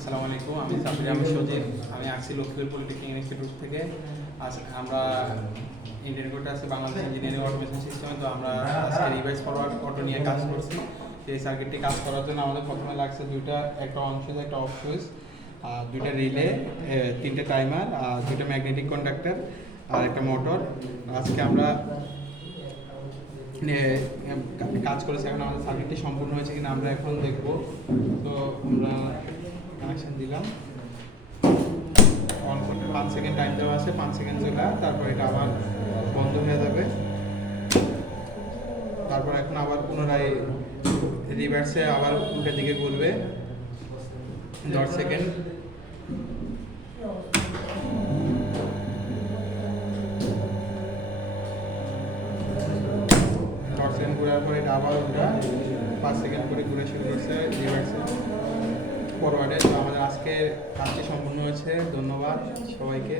আসসালামু আলাইকুম, আমি সাফির আহমেদ সজীব। আমি আসছি লক্ষ্মীপুর পলিটেকনিক ইনস্টিটিউট থেকে। আজ আমরা ইন্ডিয়ান কোর্টে আছে, বাংলাদেশ ইঞ্জিনিয়ারিং অটোমেশন সিস্টেমে তো আমরা আজকে রিভাইস ফরওয়ার্ড অটো নিয়ে কাজ করছি। এই সার্কিটটি কাজ করার জন্য আমাদের প্রথমে লাগছে দুইটা, একটা অন সুইচ একটা অফ সুইচ দুইটা রিলে তিনটে টাইমার আর দুইটা ম্যাগনেটিক কন্ডাক্টর আর একটা মোটর আজকে আমরা কাজ করেছে, এখন আমাদের সার্কিটটি সম্পূর্ণ হয়েছে কিনা আমরা এখন দেখব। কানেকশন দিলাম। অন করতে পাঁচ সেকেন্ড টাইম দেওয়া আছে, পাঁচ সেকেন্ড চলে তারপর এটা আবার বন্ধ হয়ে যাবে। তারপর এখন আবার পুনরায় রিভার্সে আবার উল্টের দিকে ঘুরবে। দশ সেকেন্ড ঘোরার পরে এটা আবার উল্টা পাঁচ সেকেন্ড করে ঘুরে শুরু করছে রিভার্সে ফরওয়ার্ডে তো আমাদের আজকে কাজটি সম্পূর্ণ হয়েছে। ধন্যবাদ সবাইকে।